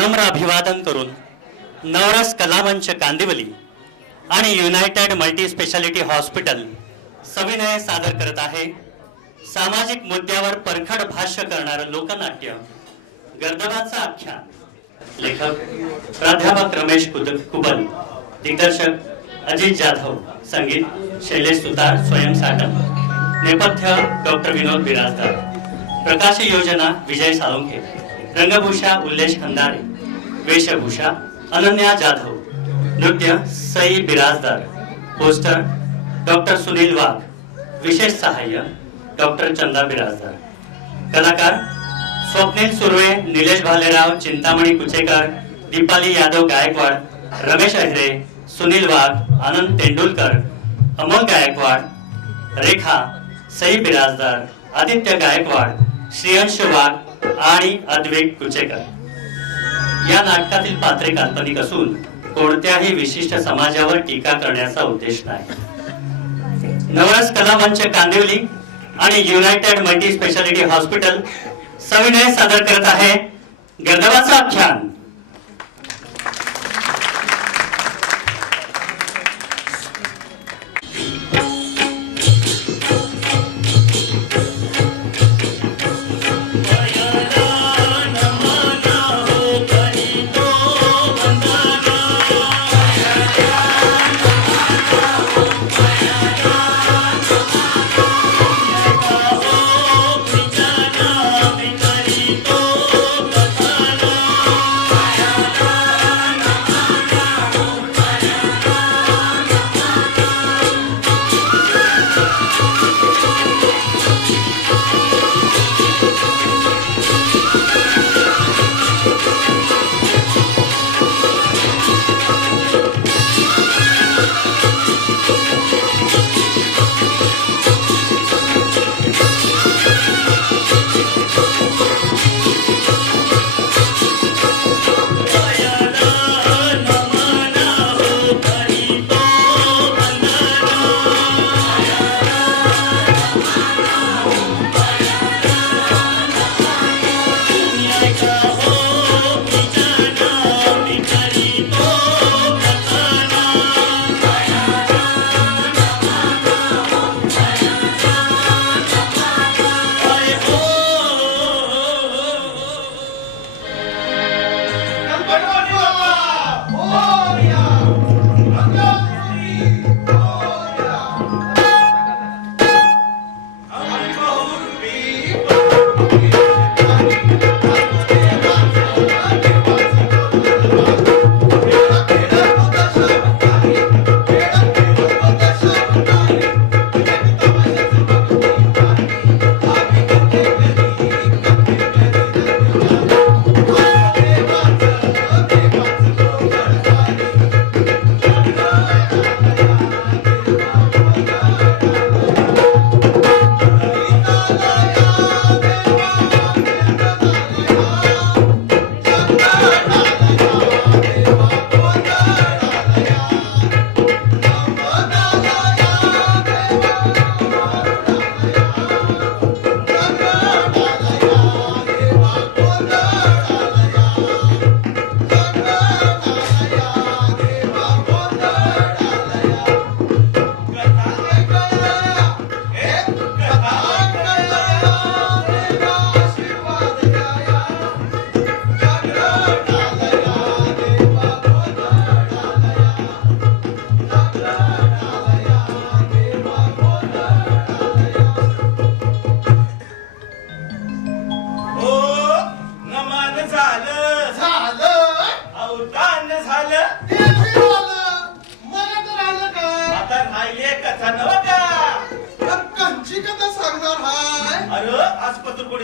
नम्र अभिवादन करून नवरस कलामंच कांदिवली आणि युनायटेड मल्टी स्पेशालिटी हॉस्पिटल सविनय सादर करत आहे सामाजिक मुद्द्यावर परखड भाष्य करणारं लोकनाट्य गर्दबाचं आख्यान. लेखक प्राध्यापक रमेश कुबल, दिग्दर्शक अजित जाधव, संगीत शैलेश सुतार, स्वयं साटम, नेपथ्य डॉक्टर विनोद बिराजदार, प्रकाश योजना विजय साळुंखे, रंगभूषा उल्लेश खंदारे, वेशभूषा अनन्या जाधव, नृत्य सई बिराजदार, पोस्टर डॉक्टर सुनील वाघ, विशेष सहाय्य डॉक्टर चंदा बिराजदार, कलाकार स्वप्नील सुर्वे, निलेश भालेराव, चिंतामणी कुचेकर, दीपाली यादव गायकवाड, रमेश अहिरे, सुनील वाघ, आनंद तेंडुलकर, अमोल गायकवाड, रेखा, सई बिराजदार, आदित्य गायकवाड, श्रीयंश वाघ आणि अद्वैत कुचेकर. या नाटकातील पात्रे काल्पनिक असून कोणत्याही विशिष्ट समाजावर टीका करण्याचा उद्देश नाही. नवरस कलामंच कांदिवली आणि युनायटेड मल्टी स्पेशालिटी हॉस्पिटल सविनय सादर करत आहे गर्दबाचं आख्यान.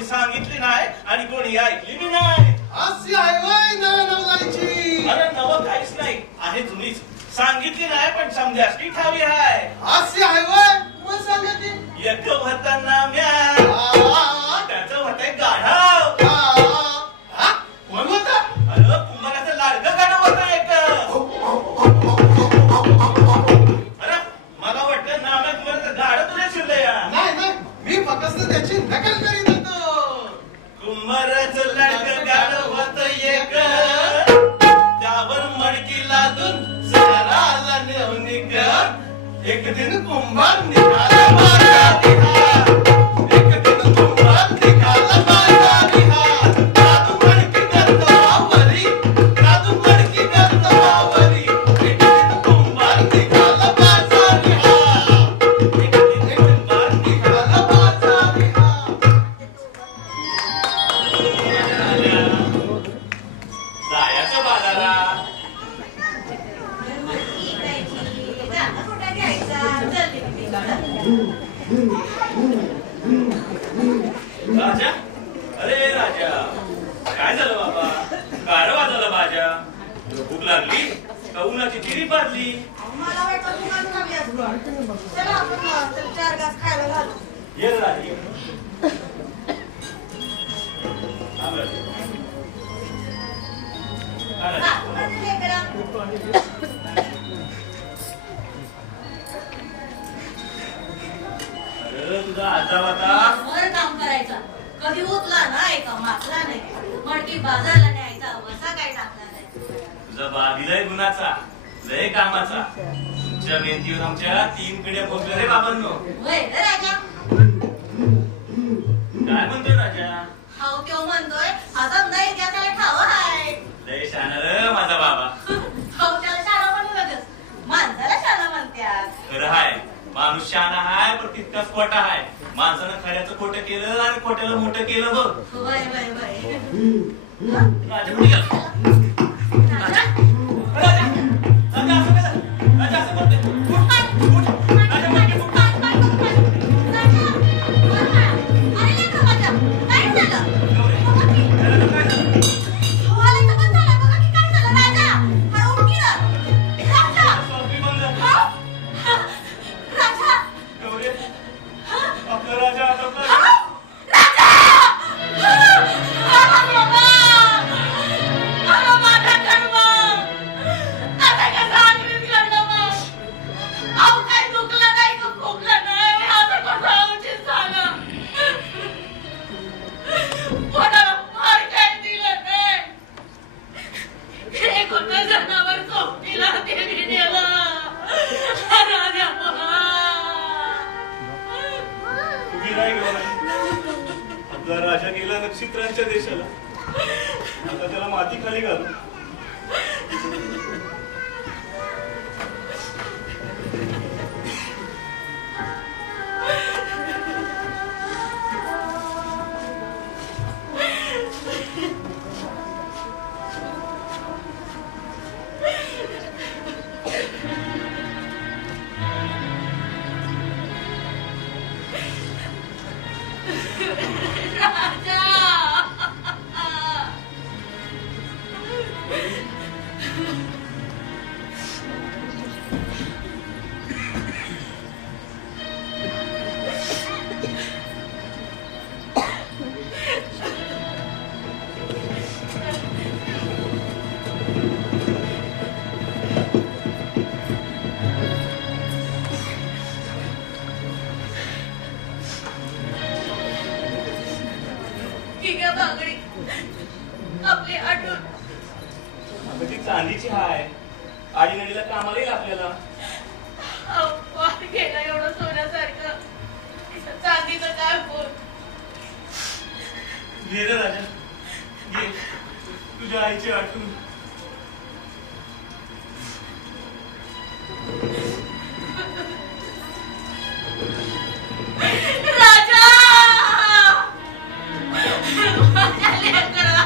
सांगितली नाही आणि कोणी ऐकली बी नाही. अशी आहे वय नवलाईची. अरे नव काहीच नाही आहे जुनीच. सांगितली नाही पण समजासकी ठावी आहे. अशी आहे वय मग सांगा की. एक होताना म्या त्याचं होतंय गाढव. कोण होता? अरे कुंभाराचं लाडकं गाढव होतं एक. अरे मला वाटलं नाम्या कुंभाराचं गाढव तुला शिरलं या. नाही मी फक्त त्याची नकल करीत होतो. कुंभाराचं लाडकं गाढव होतं एक. एक दिन कुंभार निघाला माझा निहार. एक दिन कुंभार निघाला माझा निहार. दादू मडकी गर्दवावरी, दादू मडकी गर्दवावरी. एक दिन कुंभार निघाला माझा निहार. एक दिन कुंभार निघाला माझा निहार. जायचं बाजारात. राजा, अरे राजा, काय झालं बाबा? गारं वाजवलं बाजा. भूक लागली का उन्हाची तिरी पाडली? मला वाटलं दुकान खाली असतं. चला आपण चल 4 घास खायला घालू. ये रे राजी. थांब राजी. हा राजी. हा, हे करा. अरे तुझा आजा आता वर काम करायचं. कधी उतला नाही का मागला नाही. मडकी बाजारला न्यायचा. वसा काय टाकला नाही. तुझा बाबी लय गुणाचा, लय कामाचा. तुमच्या मेहंदीवर आमच्या 3 पिढ्या भोगल्या रे बाबांनो. होय रे राजा. काय म्हणतोय राजा? हाव त्यो म्हणतोय आता नाही द्या त्याला ठाव आहे. लय शहाणा रे माझा बाबा. हाव त्याला शाळा म्हणू नकस. माणसाला शाळा म्हणतात. खरं हाय, माणूस शहाणा हाय पण तितकाच खोटा हाय. माणसानं खऱ्याचं खोटं केलं आणि खोट्याला मोठं केलं बघ. होय होय होय. राजा कुठे गेला? राजा राजा, राजा असं काय झालं? राजा असं बोलतोय. उठ, उठ. राजा मागे उठ. गौरी, राजा काय झालं? स्वामी बंद झालं. गौरी, आपला राजा आटोपला. जनावर सोबतीला ते दिलं राजा उभी नाही गौरी. आपला राजा गेला नक्षत्रांच्या देशाला. आता त्याला माती खाली घालू. आपली आठवण आता ती चांदीची हाय. आडीनडीला कामाला येईल आपल्याला. गेला एवढं सोन्यासारखं चांदीचं काय बोल. घे रे राजा, घे तुझ्या आईची आठवण. राजा माझ्या लेकरा.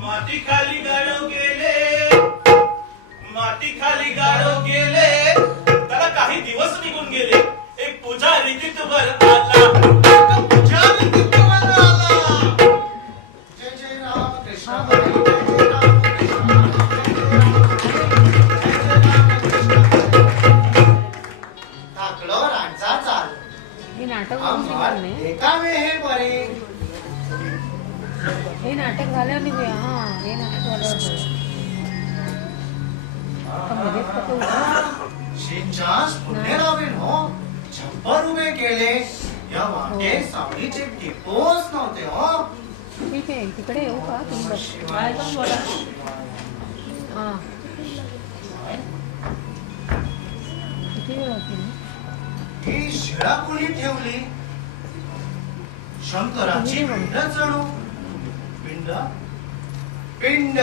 माती खाली गाडो गेले, माती खाली गाडो गेले. त्याला काही दिवस निघून गेले. एक पुजारी तिथवर आला. पुजारी तिथवर आला. जय जय राम कृष्ण हरी, जय जय राम कृष्ण हरी, जय जय राम कृष्ण फार एकावे हे बरे. हे नाटक झाल्यावर निघूया. हा हे नाटक झाल्यावर मध्येच कसं उठलं? शिंचास पुण्य लावे हो. छप्पर उभे केले या वाटे सावलीचे टिपोच नव्हते हो. ठीक आहे तिकडे येऊ का तुम्ही बस. शिवाय हा किती वेळ होती ना? ही शिळा कोणी ठेवली? शंकराची पिंड जणू. पिंड पिंड.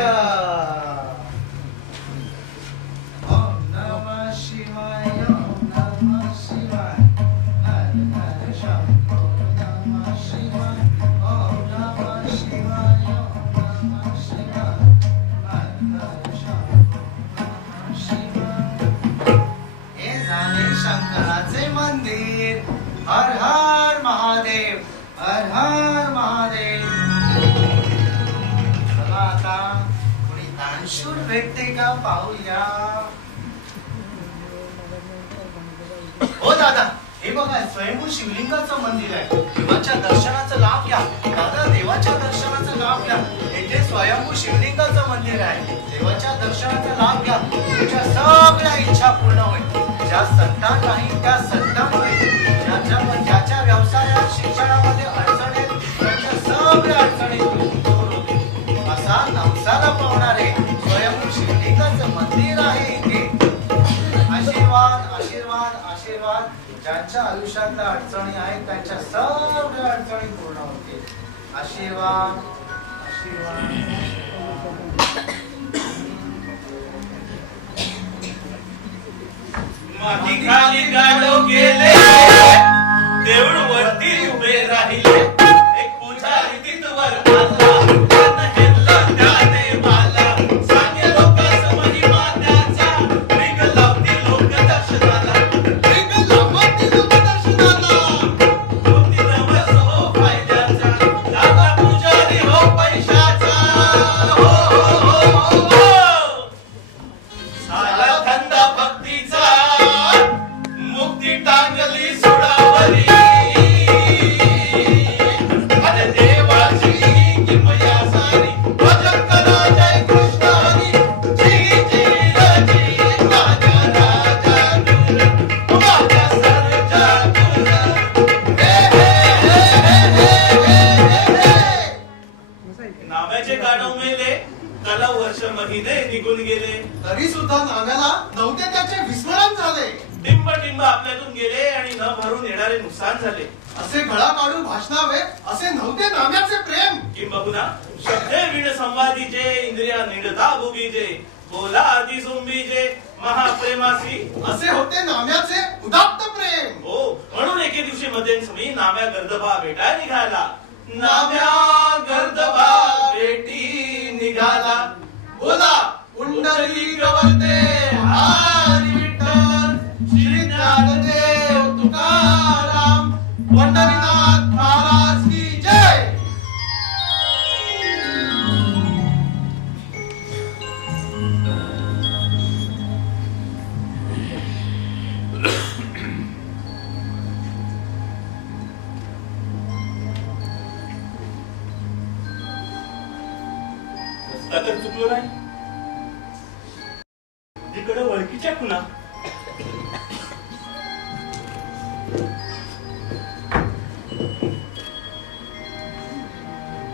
ओम नमः शिवाय. ओम नमः शिवाय. हर हर शंभो. ओम नमः शिवाय. ओम नमः शिवाय. ओम नमः शिवाय. हर हर शंभो. नमः शिवाय. हे झाले शंकराचे मंदिर. हर हर महादेव. हर हर महादेव. चला आता कोणी दानशूर भेटते का पाहूया. हो दादा, हे बघा स्वयंभू शिवलिंगाचं मंदिर आहे. देवाच्या दर्शनाचा लाभ घ्या. दादा देवाच्या दर्शनाचा लाभ घ्या. इथे स्वयंभू शिवलिंगाचं मंदिर आहे. देवाच्या दर्शनाचा लाभ घ्या. तुमच्या सगळ्या इच्छा पूर्ण होईल. ज्या संतान नाही त्या संतान होईल. ज्याच्या व्यवसायात शिक्षणामध्ये अडचणी त्यांच्या सगळ्या अडचणी दूर होतील. असा नवसाला पावणारे स्वयंभू शिवलिंगाचं मंदिर आहे इथे. आशीर्वाद आशीर्वाद आशीर्वाद. ज्यांच्या आयुष्यातल्या अडचणी आहेत त्यांच्या सगळ्या अडचणी पूर्ण होतील. आशीर्वाद आशीर्वाद. माती खाली गाडो गेले देऊळ वरती उभे राहिले. एक पुजारी तिथवर आला त्यानं हेरलं त्या देवाला. सांगे लोकांस महिमा त्याचा. रिग लावती लोक दर्शनाला. रिग लावती लोक दर्शनाला. होती नवस हो फायद्याचा. दादा पुजारी हो पैशाचा. हो हो हो हो हो. साला धंदा भक्तीचा. मुक्ती टांगली सुडावरी. अरे देवाची किमया सारी. भजन करा जय कृष्ण हरी. जी जी जी राजा राजा गुरु. माझ्या सर्जा गुरु. हे हे हे हे हे हे. नाम्याचे गाणं मेले. त्याला वर्ष महिने निघून गेले. तरी सुद्धा नाम्याला नव्हते त्याचे विस्मरण झाले. टिंब टिंब आपल्यातून गेले आणि न भरून येणारे नुकसान झाले. असे गळा काढून भाषणावे असे नव्हते नाम्याचे प्रेम. किंबहुना शब्दे विण संवादीचे. इंद्रिया निडता भुगीजे. बोला आधी झुंबीजे. महाप्रेमासी असे होते नाम्याचे उदात्त प्रेम. हो. म्हणून एके दिवशी मध्यंसमी नाम्या गर्दभा भेटाय निघाला. नाम्या गर्दभा भेटी निघाला. बोला पुंडलिक वरते हरी विठ्ठल. श्री ज्ञानदेव तुकाराम. पंढरीनाथ महाराज की जय. रस्ता तर चुकलो नाही. तिकडे ओळखीच्या खुणा.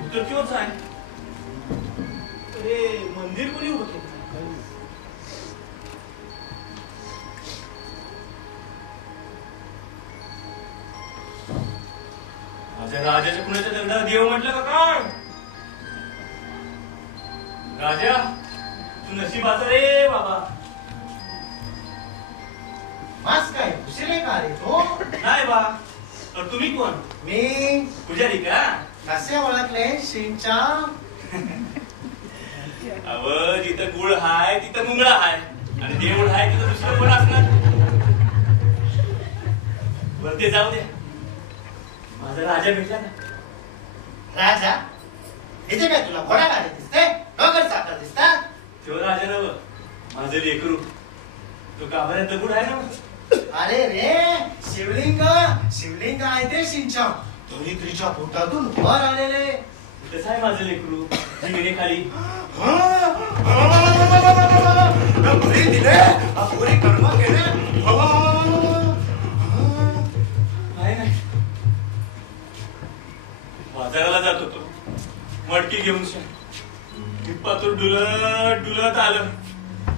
उतरतीवरच आहे. अरे मंदिर कोणी उभं केलं? माझ्या राजाच्या कुणाच्या दगडाला देव म्हटलं का काय? राजा तू नशिबाचा रे बाबा. मास काय उशिरे का रे तो? नाही बा. तर तुम्ही कोण? मी पुजारी का? कसे ओळखले शिंचा? अव जिथं गुळ हाय तिथं मुंगळा हाय. आणि देऊळ हाय तिथं दुसरं कोण असणार? बरं ते जाऊ द्या. माझा राजा भेटला ना. राजा इथे काय तुला घोडा गाडी दिसते? डोंगर साखर दिसतात? तेव्हा राजा नव माझं लेकरू. तो गाभाऱ्यात दगड आहे ना. अरे रे शिवलिंग शिवलिंग आहे ते सिंचम धरित्रीच्या पोटातून वर आलेले. कसं आहे माझं लेकरू जमिनीखाली पुरी दिले पुरी कर्म केले. नाही बाजाराला जात होतो मडकी घेऊन पातूर डुलत आलं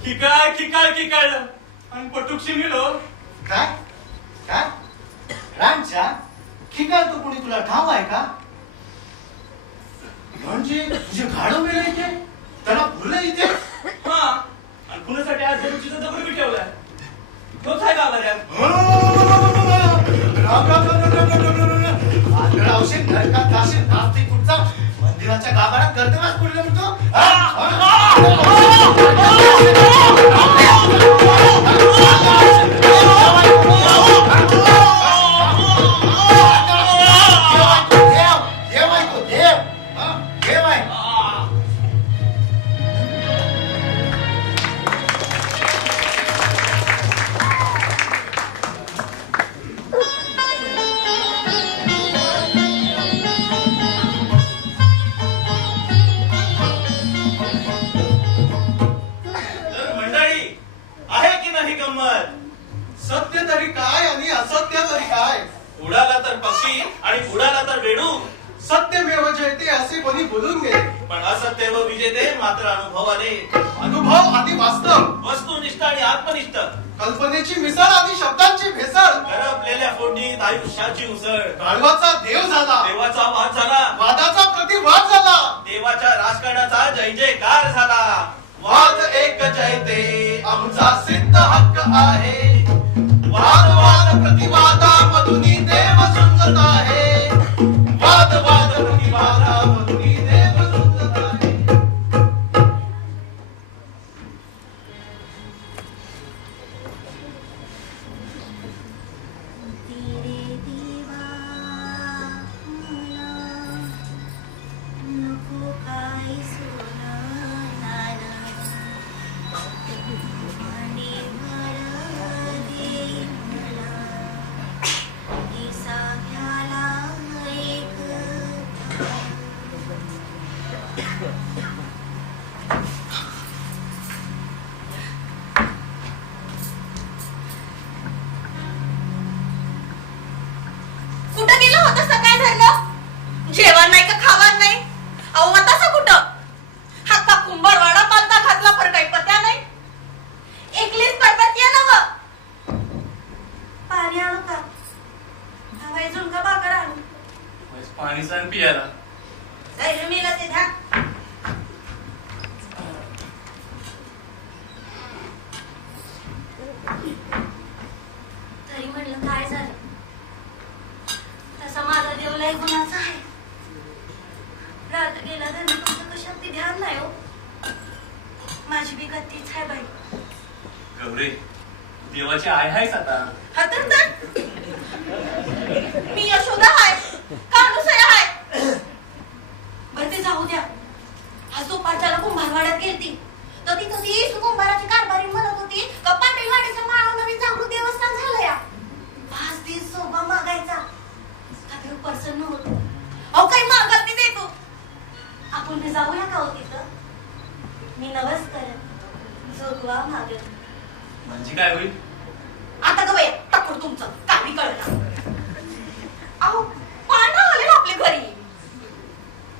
किकाळलं आणि पटुक्षी मिळो. काय काय रांच्या खिकाल तू कोणी तुला ठाव आहे का? म्हणजे तुझे गाडो मेलं इथे त्याला फुलं इथे. हा आणि कुणासाठी आज जरुचीचा दगड बी ठेवलाय तोच आहे गावाऱ्यात. औषध नरकात जाशील नास्तिक कुठचा मंदिराच्या गाभाऱ्यात कर्तव्यास पडलं म्हणतो. सत्य तरी काय आणि असत्य तरी काय? उडाला तर पक्षी आणि उडाला तर वेडू. सत्यमेव जयते असे कोणी बोलून गेले, पण असत्य व विजेते मात्र अनुभवाने. अनुभव आणि वास्तव, वस्तुनिष्ठ आणि आत्मनिष्ठ, कल्पनेची मिसळ आणि शब्दांची भेसळ, करपलेल्या फोडणीत आयुष्याची उसळ. गाढवाचा देव झाला, देवाचा वाद झाला, वादाचा प्रतिवाद झाला, देवाच्या राजकारणाचा जय जयकार झाला. वाद एक जयते आमचा सिद्ध हक्क आहे. वाद वाद प्रतिवादामधून देव सुंदत आहे. वाद वाद प्रतिवादामधून देव सुंदत आहे. तेरे दिवा नको काय सोना नाना आणि भर दे मला किसा घ्याला एक कुठं गेलं होतं सकाळ झालं? जेवण नाही का खावण नाही? अहो तसं कुठं? हातपा कुंभारवाडा पालता घातला पर काही पत्या नाही. एकलीच परपत्या नव. पाणी आणू का? हवाई झुणका भाकर आणू. पाणी सांग पियाला. जाईल मीला ते ध्या. तरी म्हणलं काय झालं? तसा माझा देव लय गुणाचा आहे. रात गेला तर मी तुमचं कशात ते ध्यान नाही हो. माझी बी गतीच आहे बाई. गौरे देवाची आय आहेस आता. हा तर मी यशोदा हाय का अनुसया हाय? बरं ते जाऊ द्या. हा जो पाचाला कुंभारवाड्यात गेलती तर तिथं ती कुंभाराची कारभारी म्हणत होती का पाटीलवाडीच्या माळावर नवीन जागृत देवस्थान झालं या. 5 दिवस सोबा मागायचा का देव प्रसन्न होतो. अहो काही मागत नाही देतो. आपण बी जाऊया का हो तिथं? मी नवस करेन जोगवा मागेल. म्हणजे काय होईल? आता ग बाई टाकून तुमचं काही कळलं. अहो पाना आले ना आपल्या घरी.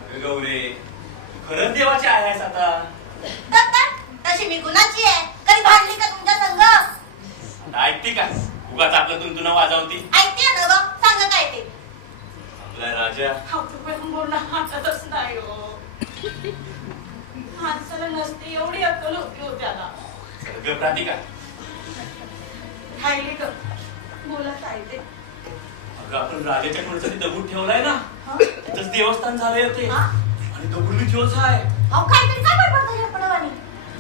अगं गौरे तू खरंच देवाची आय आहेस आता. तशी मी गुणाची आहे. कधी भांडली का तुमच्या संग? आता ऐकते का उगाच आपलं तुंतुना वाजवती. ऐकते ना ग सांगा काय ते. आपला राजा बोलणं हातातच नाही हो. माणसाला नसते एवढी अक्कल होती हो त्याला. सगळं राधिका. खायले ग बोला काय ते. अगं आपण राजाच्या कोणासाठी दगड ठेवलाय ना हं? तिथंच देवस्थान झालंय ते. हा? आणि दगड बी ठेवच आहे. अहो काहीतरी काय बडबडता या पडवानी.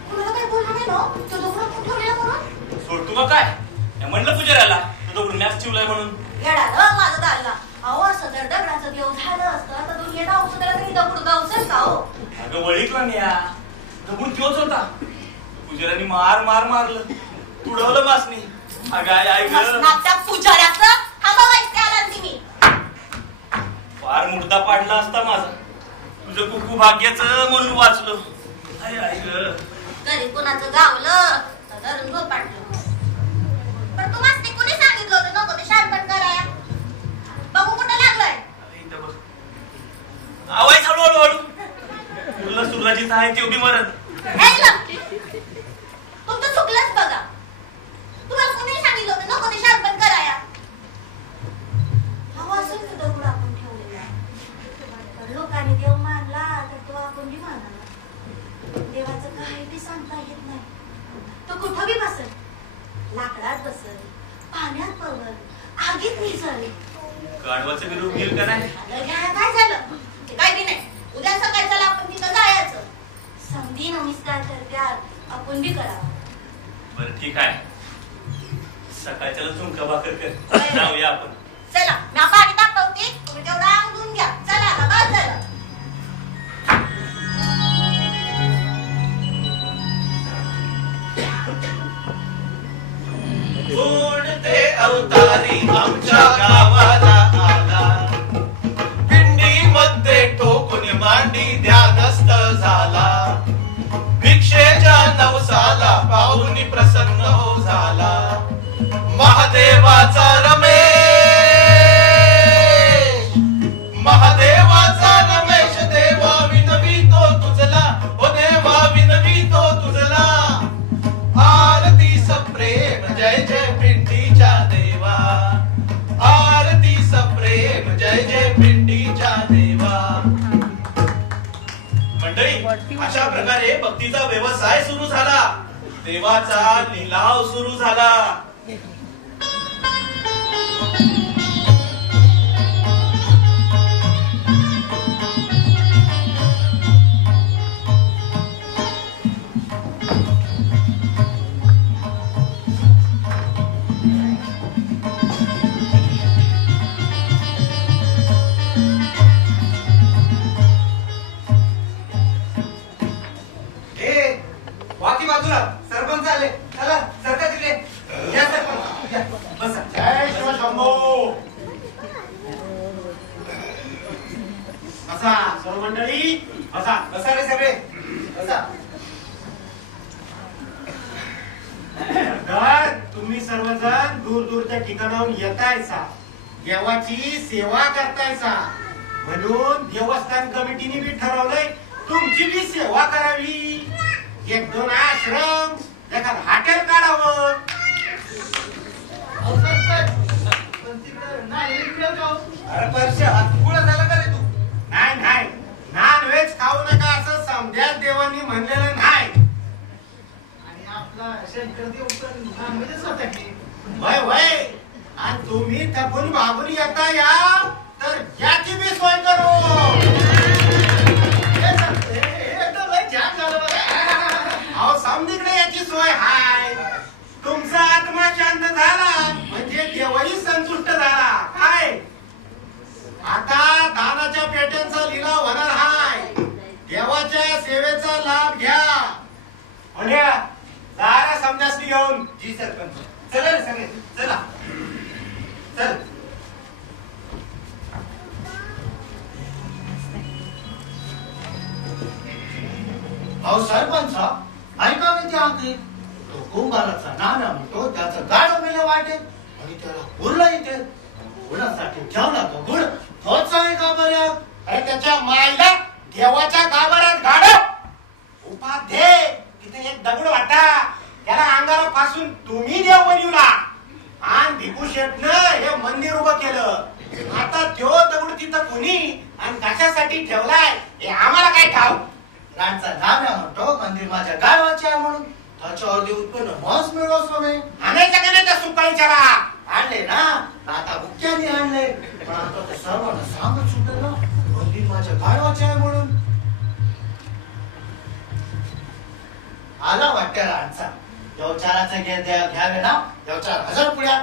कुणाला काही बोललं नाही ना तो दगड ठेवलेला म्हणून. सोडतो का काय? या म्हणलं पुजाऱ्याला तो दगड मॅच ठेवलाय म्हणून. येडाला माझा दारला. अहो असं जर दगडाचं देव झालं असतं तर तू येडा औषधाला तरी दगड गावसल का हो? अगं वळीकला न्या दगड ठेवच होता. पुजाऱ्यांनी मारलं तुडवलं मासनी अगं आई ग मसनाच्या पुजाऱ्याचं थांबवायचं आला तुम्ही. फार मुर्दा पाडला असता माझा. तुझं कुकू भाग्याचं म्हणून वाचलो. आई ग घरी कुणाचं गावलं तर धरून झोपाटलं. पण तुम्हाला ते कोणी सांगितलं होतं नको ते शानपण कराया? बघू कुठं लागलंय? इथं बघ. आवाज हळूहळू. तुला सुरलाजीचं आहे ते उभी मरण. तुमचं चुकलंच बघा. तुम्हाला कोणी सांगितलं होतं नको ते शानपण कराया? हा वाचून तो दगड आपण ठेवलेला. पण लोकांनी देव मानला तर तो आपण बी मानाला. देवाचं काही बी सांगता येत नाही. तो कुठं बी बसल, लाकडात बसल, पाण्यात पवल, आगीत मिसळ. गाढवाचं बी रूप घेईल का नाही? काय झालं ते काय बी नाही. उद्या सकाळच्याला आपण तिथं जायचं. संधी नमस्कार करत्यात आपण बी करावं. बरं ठीक आहे. सकाळच्याला झुणका भाकर कर. जाऊया आपण. चला मी पाणी तापवते. तुम्ही तेवढं अंग धुवून घ्या. चला आता बस झालं. कोणते अवतारी आमच्या गावाला आला, पिंडीमध्ये ठोकून मांडी ध्यानस्थ झाला, भिक्षेच्या नवसाला पाहुनी प्रसन्न हो झाला, महादेवाचा रमेश, महादेवाचा रमेश, देवा विनवितो तुझला, ओ देवा विनवितो तुझला, आरती सप्रेम जय जय पिंडीच्या देवा, आरती सप्रेम जय जय पिंडीच्या देवा. मंडळी, अशा प्रकारे भक्तीचा व्यवसाय सुरू झाला, देवाचा लिलाव सुरू झाला. वाकी बाजूला सरपंच आले. चला सरका तिकडे. या सरपंच या. बसा. जय शिवशंभो. बसा सर्व मंडळी बसा. बसा रे सगळे बसा. तर तुम्ही सर्वजण दूर दूरच्या ठिकाणाहून येतायसा, देवाची सेवा करतायसा, म्हणून देवस्थान कमिटीने बी ठरवलंय तुमची बी सेवा करावी. एक दोन आश्रम, एखाद हॉटेल काढावं. अरे परश्या, हातकुळा झाला का रे तू? नाही नाही, नॉन व्हेज खाऊ नका असं समध्या देवांनी म्हणलेलं नाही. आणि आपला शंकरदेव पण नॉन व्हेजच होता की. वय वय. आणि तुम्ही थकून भागून येता या तर याची बी सोय करू. अहो समधीकडे याची सोय हाय. तुमचा आत्मा शांत झाला म्हणजे देवही संतुष्ट झाला. काय आता दानाच्या पेट्यांचा लिलाव होणार हाय. देवाच्या सेवेचा लाभ घ्या. म्हणूया जरा समजासनी घेऊन. जी सरपंच. चला रे सगळे चला. चल. अहो सरपंच ऐका मी त्या अंकी, तो कुंभाराचा नाना म्हणतो त्याचं गाडं मेलं वाटेल आणि त्याला गुरला येते. गुणासाठी ठेवला तो गुड तोच आहे का बरं? अरे त्याच्या मायला देवाच्या गाभाऱ्यात गाडं उपाध्ये तिथे एक दगड वाटा, त्याला अंगाला फासून तुम्ही देव बनवला आणि भिकू शेटनं हे मंदिर उभं केलं. आता त्यो दगड तिथं कोणी आणि कशासाठी ठेवलाय हे आम्हाला काय ठाव. राणचा नाव म्हणतो मंदिर माझ्या गावाचे आहे म्हणून त्याच्यावर देऊ उत्पन्न मस मिळव सोने आणायचं का नाही त्या सुकाळीच्याला आणले ना. आता मुख्याने आणले पण आता ते सर्वांना सांगत सुटलं ना मंदिर माझ्या गावाचे आहे म्हणून. आला वाटतं राणचा देवचाराचं घ्यावे ना. देवचार 1000 पुढ्या.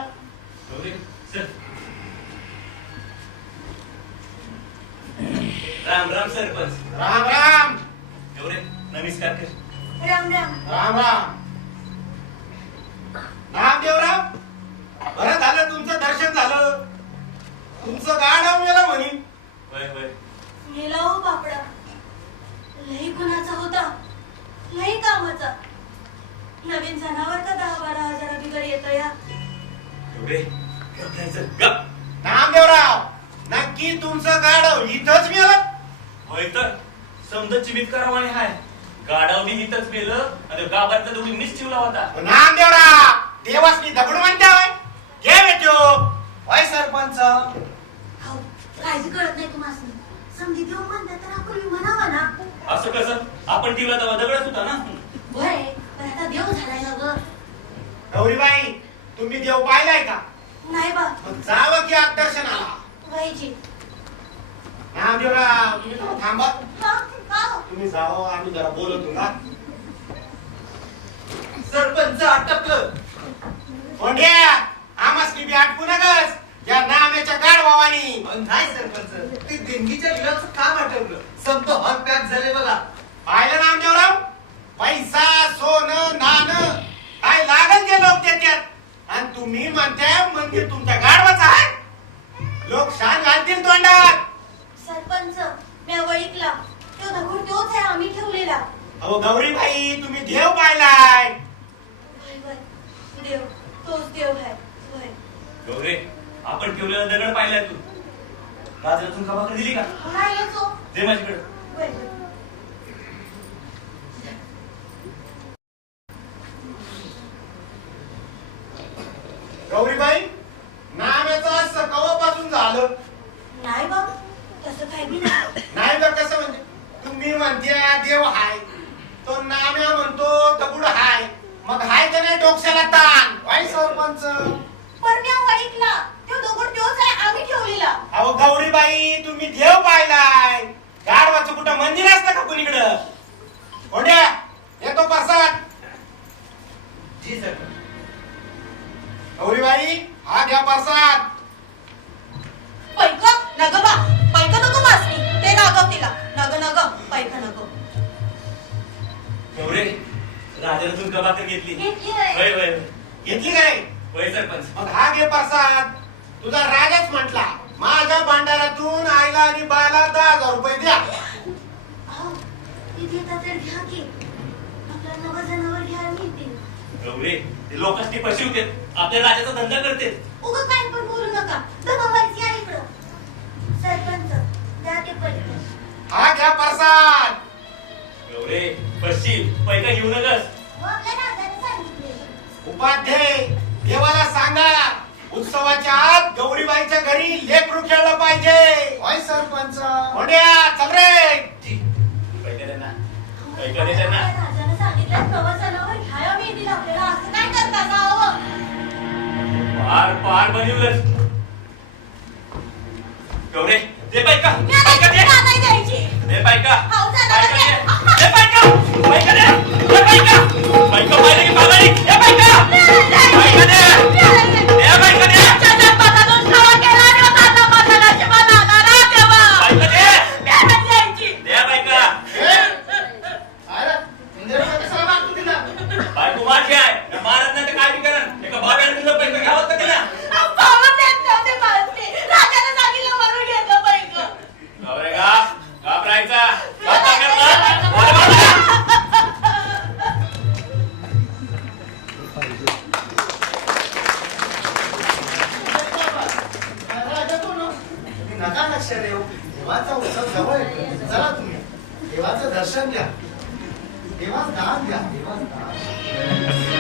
राम राम सरपंच. राम राम. एवढे नमस्कार कर. राम राम. राम राम. नामदेवराव गौरे गप राहायचं, गप. नामदेवराव नक्की तुमचं गाडव इथंच मिळालं. होय तर समजा चिमित करावाने हाय. गाडावनी इथंच मेलं आणि गावातल्या दोघी मिस ठेवला होता. नामदेवराव देवासनी दगड म्हणताय घे बेटो. होय सरपंच. अहो, काळजी कळत नाही तुम्हाला. समधी देव म्हणतात तर आपण म्हणावं ना. असं कसं? आपण ठेवला तेव्हा दगडच होता ना. होय, पण आता देव झालाय ना ग. गौरीबाई तुम्ही देव पाहिलाय का? नाही बा, मग जावं की दर्शनाला. व्हायची. नामदेवराव तुम्ही थोडं थांबा. हा, हा. तुम्ही जावं आम्ही जरा बोलतो ना. सरपंच अटकलं. कोंड्या आमासनी बी आटकू नगस या नाम्याच्या गाढवावानी. नाही सरपंच, ते देणगीच्या लिलाचं काम आठवलं. संप हॉट पॅक झाले बघा. पाहिलं नामदेवराव पैसा सोनं नाणं काय लागल ते लोक देतात आणि तुम्ही म्हणताय मंदिर तुमच्या गाढवाचं आहे. लोक शान घालतील तोंडात. सरपंच मी वळीकला. तो दगड तोच आहे आम्ही ठेवलेला. अहो गौरीबाई तुम्ही देव पाहिलाय. होय, होय. देव तोच देव आहे. होय. गौरे आपण ठेवलेला दगड पाहिलाय तू. राजातून कबाकर दिली का? नाही येतो. दे माझ्याकडे. होय, होय. गौरीबाई नाम्याचं असं कवापासून झालं. नाही बाबा, तसं काय बी नाही. नाही बरं कसं म्हणजे तुम्ही म्हणते देव हाय तो नाम्या म्हणतो दगड हाय मग हाय का नाही डोक्याला ताण. वाई सरपंच. पण मी वळीकला. तो दगड तोच आहे आम्ही ठेवलेला. अहो गौरीबाई तुम्ही देव पाहिलाय. गाढवाचं कुठं मंदिर असतं का कुणीकडं? कोंड्या येतो प्रसाद. जी सरपंच. गौरीबाई हा घ्या प्रसाद. पैक नग बा, पैक नको मासनी. ते रागव तिला. नग नग पैक नको. गौरे राजातून कबाकर घेतली. घेतली होय. होय होय घेतली का रे? होय सरपंच. मग हा घे प्रसाद. तुझा राजाच म्हटला माझ्या भांडारातून आईला आणि बाला 10,000 रुपये द्या. अहो, ती देता तर घ्या की. आपल्या नवं जनावर घ्या मिळतील. गौरे ते लोकांनी फसवते. आपल्या राजाचा धंदा करते. उगा काय पण बोलू नका. दबावायची आहे इकडं. सरपंच द्या ते पैसे. हा घ्या प्रसाद. गौरे पश्चिम पैका घेऊ नकस. हो, आपल्या राजाने सांगितले. उपाध्याय देवाला सांगा उत्सवाच्या आत गौरीबाईच्या घरी लेकरू खेळलं पाहिजे. होय सरपंच. कोंड्या चल रे. जी पैका दे ना. पैका दे त्यांना. आपल्या राजाने सांगितलं नवं जनावर घ्या मिळतील आपल्याला. असं काय करता का हो? पार पार बनवलंस. गौरे दे पैका. मी पैका दे. आता नाही द्यायची. दे पैका. अहो, जनावर पैका घ्या. दे. दे पैका. पैका दे. दे पैका. पैका पाहिजे की पाहिजे. दे पैका. पैका दे. दे पैका दे. त्याच्या पदातून ठेवा केला आणि माझा मसाल्याची मला नारा ठेवा. पैका दे. मी आता द्यायची. दे पैका. अरे इंद्राला कशाला मारतो तिला? बायको माझी आहे. त्या महाराज नाही तर काय बी करण. एका बाब्याला दिलं पैका घ्यावं का तिला? पावन देत नव्हते माणसे. राजाने सांगितलं म्हणून घेतलं पैसे. गौरे का घाबरायचा. गप्पा करणार. बोल बोल. तुम्ही नका लक्ष देऊ. देवाचा उत्सव जवळ येतो. चला तुम्ही देवाचं दर्शन घ्या. देवाच दान घ्या. देवाच दान.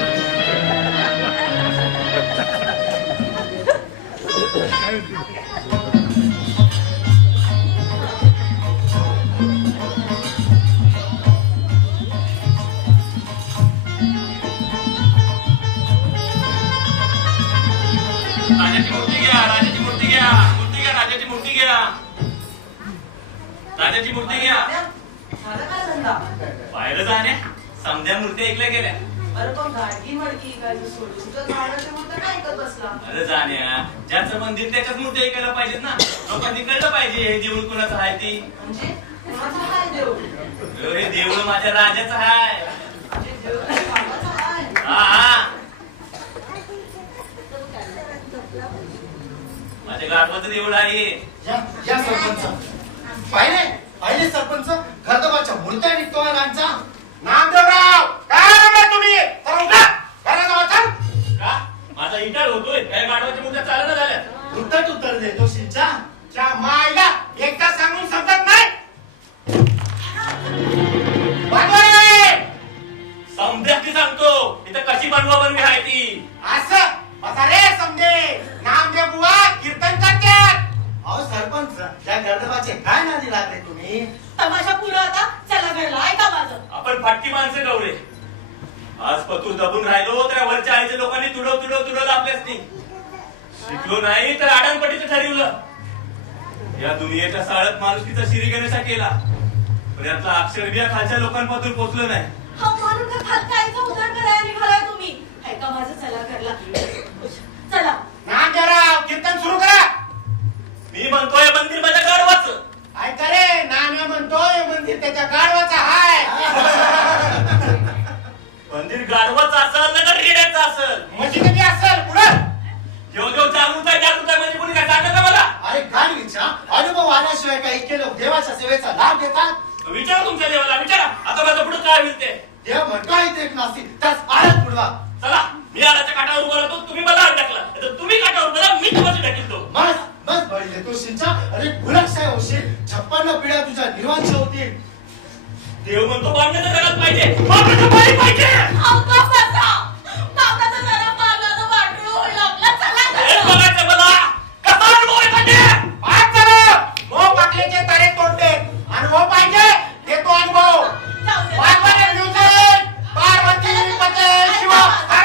राजाची मूर्ती घ्या. राजाची मूर्ती घ्या. मूर्ती घ्या. राजाची मूर्ती घ्या. राजाची मूर्ती घ्या. माझा काय धंदा? पाहिलं जाणे समध्या मूर्ती ऐकल्या गेल्या. अरे पण गाडगी मडकी काय सोडून तर झाडाच्या मूर्त्या काय ऐकत बसला? अरे जाण्या ज्याचं मंदिर त्याच्याच मूर्ती ऐकायला पाहिजेत ना. लोकांनी कळलं पाहिजे हे देऊळ कुणाचं आहे ती. म्हणजे कोणाचा काय देव? हे देऊळ माझ्या राजाचं आहे. म्हणजे देव काय कामाचा आहे? हा हा माझ्या गाठवाचं देऊळ आहे. या सरपंच. पाहिले सरपंच घरदोबाच्या मूर्त्या निघतो रांचा. नामदेवराव काय म्हणता तुम्ही? चला उठा. घराजवळ चल. का माझा माझा इटाळ होतोय काय गाडवाच्या मुद्द्या चालना झाल्या उद्धट उत्तर देतो शिंचा त्या मायला एकदा सांगून समजत नाही वागवाय! समध्याची सांगतो इथं कशी बनवा बनवी आहे ती असं बसा रे समजे नामदेव बुवा कीर्तन करतात अहो सरपंच त्या गर्दबाचे काय नादी लागले तुम्ही तमाशा पुरा आता चला घरला ऐका माझं. आपण फाटकी माणसं गवळे आज पतू दबून राहिलो त्या वरच्या आईच्या लोकांनी तुडवलं आपल्याच नाही शिकलो नाही तर आडाणपटीचं ठरवलं या दुनियेच्या साळत माणुसकीचा शिरी गणेशा केला पण यातला अक्षर बिया खालच्या लोकांपासून पोचलो नाही हा म्हणून का खालचा आईचा उद्धार करायला निघालाय तुम्ही ऐका माझं चला घरला चला. नामदेवराव कीर्तन सुरू करा मी म्हणतोय मंदिर माझ्या गाढवाचं ऐका रे नाम्या म्हणतोय मंदिर त्याच्या गाढवाचा हाय मंदिर गाढवाचं असेल ना तर रेड्याचं असेल म्हणजे कधी असेल पुढं देव जागृत आहे म्हणजे कोणी काय सांगत का मला अरे गाढवीचा अनुभव आल्याशिवाय काही केलं देवाच्या सेवेचा लाभ देतात विचारा तुमच्या देवाला विचारा आता माझं पुढे काय होईल ते देव म्हणतोय ते एक नास्ती त्याच आळत पुढवा चला मी आडाच्या काठावर उभा राहतो तुम्ही मला आड टाकला तर तुम्ही काठावर उभा राहा मी तुम्हाला ढकलतो तो बस बस बळी देतो शिंचा अरे भुलकसाय होशील 56 पिढ्या तुझ्या निर्वांश होतील देव म्हणतो बांधण्याचं घरात पाहिजे बांधण्याचं पाणी पाहिजे अहो का बसा बापाचा जरा पावलानं वाटलं होईल आपला चला हेच घरला. बघायचं मला कसा अनुभव आहे पाहिजे पाच चला मो पाटलेचे तारे तोडते अनुभव पाहिजे देतो अनुभव जाऊ दे. वाजवायला म्युझिक पार्वती पते शिव हर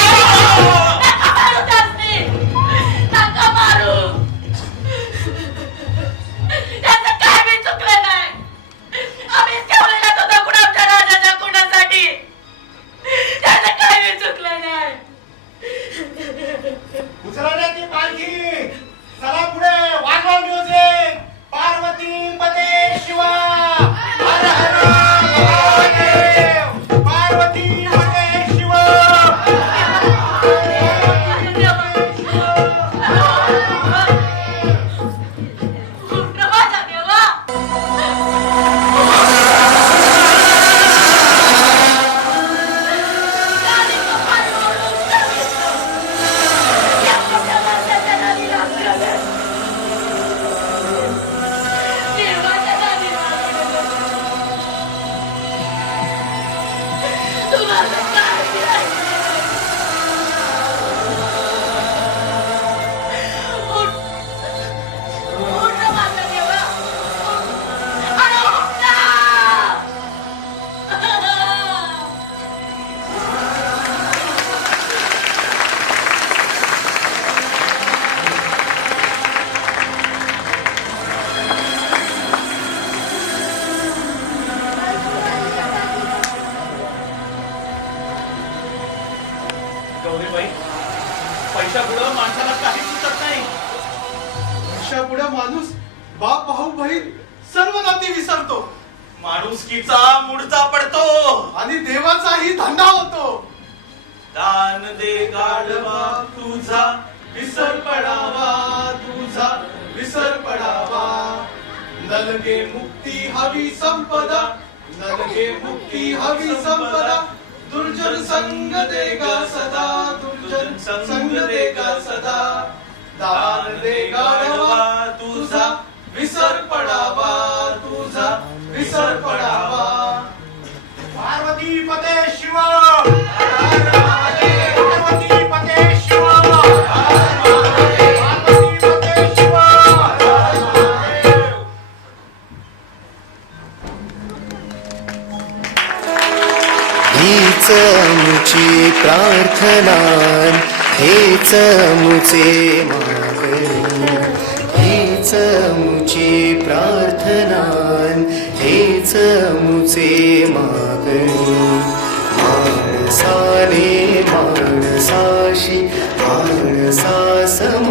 नका मारू त्यासनी. नका मारू. त्याचं काय बी चुकलं नाही. आम्हीच ठेवलेला तो दगड आमच्या राजाच्या कुणासाठी. त्याचं काय बी चुकलं नाही. उचलवण्यात ती पालखी चला पुढे वाजवा म्युझिक पार्वती पते शिव हर हर महादेव पार्वती पते शिव माझा देवा. गाडी कपाल ओढून चालली. या मोठ्या माणसाच्या नादी लागलं. देवाच्या नादी लागलं. तू माझं काय केलं? उठ. उठ रे माझा देवा. अरे उठ ना. गौरीबाई पैशा पुढं माणसाला काही सुचत नाही अशा पुढे माणूस बाप भाऊ बहीण सर्व नाती विसरतो माणुसकीचा मुडचा पडतो आणि देवाचाही धंदा होतो दान दे गाढवा तुझा विसर पडावा तुझा विसर पडावा नलगे मुक्ती हवी संपदा नलगे मुक्ती हवी संपदा दुर्जन संग देगा सदा दुर्जन संग देगा सदा दान दे गाढवा तुझा विसर पडावा तुझा विसर पडावा पार्वती पते शिव हर हर महादेव पार्वती पते शिव हर हर महादेव पार्वती पते शिव हर हर महादेव हीच आमची प्रार्थना हेच आमचे मागणी हीच आमची प्रार्थना हेच आमचे मागणी माणसाने माणसाशी माणसासम